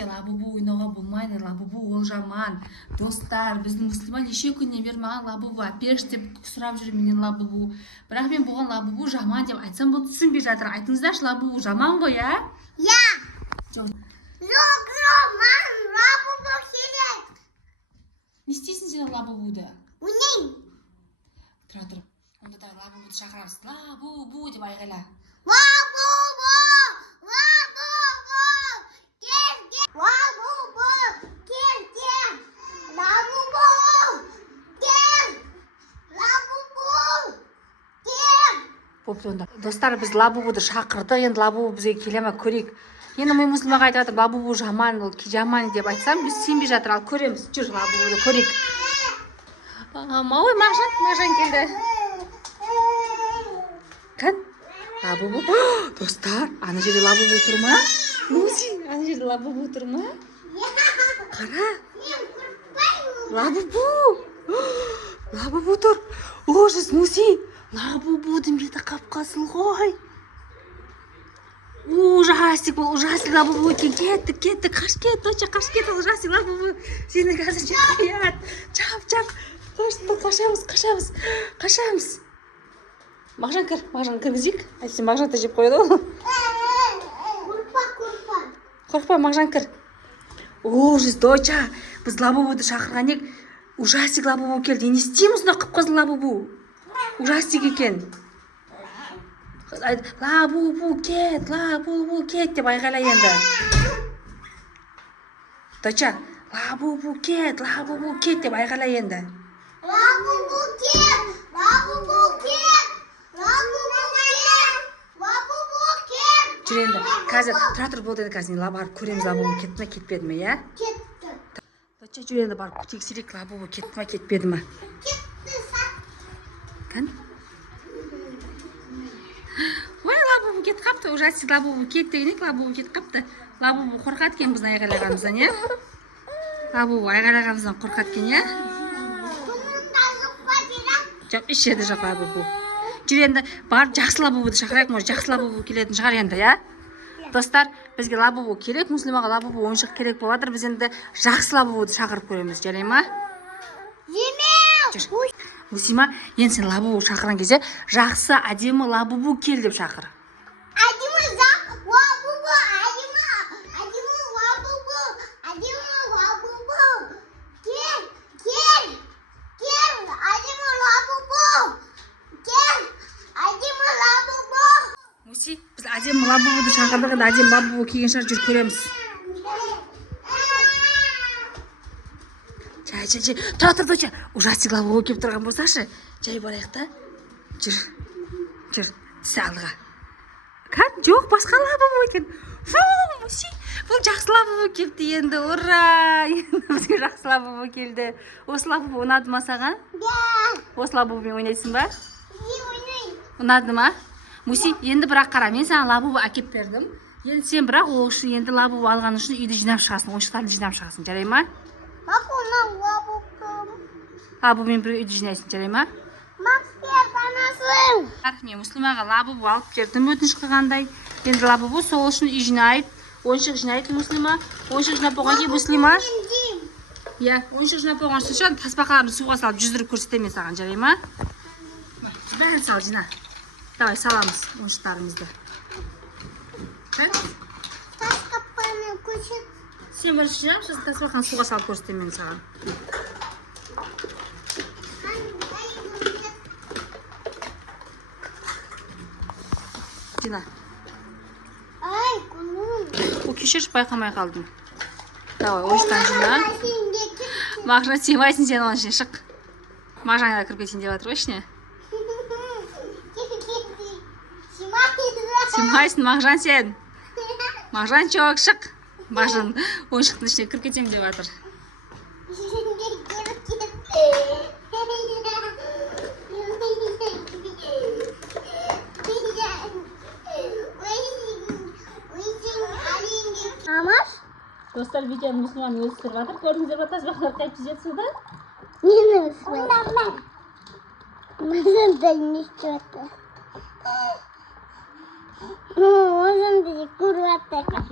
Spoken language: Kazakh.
Уақытша лабубу ойнауға болмайды, лабубу ол жаман. Достар, біздің мұсылман неше күннен бері маған лабубу әперші деп сұрап жүр менен лабубу. Бірақ мен бұған лабубу жаман деп айтсам бұл түсінбей жатыр. Айтыңыздаршы, лабубу жаман ғой, ә? Я. Жоқ, маған лабубу керек. Не істейсің сен лабубуды? Ойнайын. Тұра тұр. Онда да лабубуды шақырасың. Лабубу деп айғайла. Лабубу! Лабубу! Кел! Лабубу! Кел! Лабубу! Кел! Лабубу! Кел! Бопты онда. Достар, біз лабубуды шақырдық, енді лабубу бізге келе ма көрейік. Енді мен мұсылмаға айтып жатыр, лабубу жаман, ол жаман деп айтсам, біз сенбей жатыр, ал көреміз. Жүр, лабубуды көрейік. Ой, Мағжан келді. Кән? Лабубу. Достар, ана жерде лабубу тұр ма? Муси, ана жерде лабубу тұр ма? Қара. Лабубу. Лабубу тұр. Ужас, Муси. Лабубудың беті қап-қызыл ғой. Ужасик бұл, ужасик лабубу екен. Кетті. Қаш кет, ужасик лабубу. Сені қазір жақ. Чап. Қашамыз. Мағжан кіргізейік. Әйтсе Мағжан жеп қойды ғой. Қорқпа, Мағжан кір. Ужас, доча. Біз лабубуды шақырған ек. Ужасик лабубу келді. Не істейміз мұнда қып-қызыл лабубу? Ужасик екен. Лабубу кет деп айғайла енді. Доча, лабубу кет деп айғайла енді. Лабубу кет! Жүр енді, қазір тұратыр болды енді қазір барып көреміз лабубу кетті ме, кетпеді ме, я? Кетті. Доча, жүр енді барып тексерейік лабубу кетті ме, кетпеді ме? Кетті, сат. Кән? Ой, лабубу кетіп қапты, ужасик лабубу кетті дегенек, лабубу кетіп қапты. Лабубу қорқады екен біздің айғайлағанымыздан, я? Лабубу айғайлағанымыздан қорқады екен, я? Жоқ, еш жерде жоқ лабубу. Жүр енді барып жақсы лабубуды шақырайық, может жақсы лабубу келетін шығар енді, я? Достар, бізге лабубу керек, мұсылмаға лабубу ойыншық керек болады. Біз енді жақсы лабубуды шақырып көреміз, жарай ма? Жемеу! Мусима, енді сен лабубу шақырған кезде жақсы әдемі лабубу кел деп шақыр. Әдемі лабубу! Әдемі лабубу! Кел! Әдемі лабубу! Әдемі лабубу! Муси, біз әдемі лабубуды шақырдық, енді әдемі лабубу келген шығар, жүр көреміз. Жай. Тұра, доча. Ужасик лабубу келіп тұрған болсашы. Жай барайық та. Жүр. Тісі алдыға. Кән, жоқ, басқа лабубу екен. Муси, бұл жақсы лабубу келді енді. Ура! Енді бізге жақсы лабубу келді. Осы лабубу ұнады ма саған? Осы лабубумен ойнайсың ба? Ұнады ма? Муси, енді бірақ қара, мен саған лабубу әкеп бердім. Енді сен бірақ ол үшін енді лабубу алған үшін үйді жинап шығасың, ойыншықтарды жинап шығасың, жарай ма? Лабубумен бір үйді жинайсың, жарай ма? Мен мұсылмаға лабубу алып бердім өтініш қылғандай. Енді лабубу сол үшін үй жинайды, ойыншық жинайды мұсылма. Ойыншық жинап болған кейін мұсылма. Я, ойыншық жинап болған үшін тасбақаларды суға салып жүздіріп көрсетемін саған, жарай ма? Бәрін сал, жина. Давай, саламыз ойыншықтарымызды. Тасбақаны көрсет. Сен бірінші жинап, сосын тасбақаны суға салып көрсетемін саған. Жина. Ай, құлым. Ол кешірші байқамай қалдым. Давай, ойыншықтан жина. Мағжан, сыймайсың сен оның ішіне, шық. Мағжанға кіріп кетейін деп жатыр ғой ішіне. Сыймайсың, Мағжан сен. Мағжан жоқ, шық. Мағжан ойыншықтың ішіне кіріп кетейін деп жатыр. Достар, видеоны мұсылман өзі түсіріп жатыр. Көрдіңіздер ме, тасбақалар қайтып жетті суда? Нені мұсылман? Мұсылман да не істеп жатыр? Мұсылман да көріп жатыр.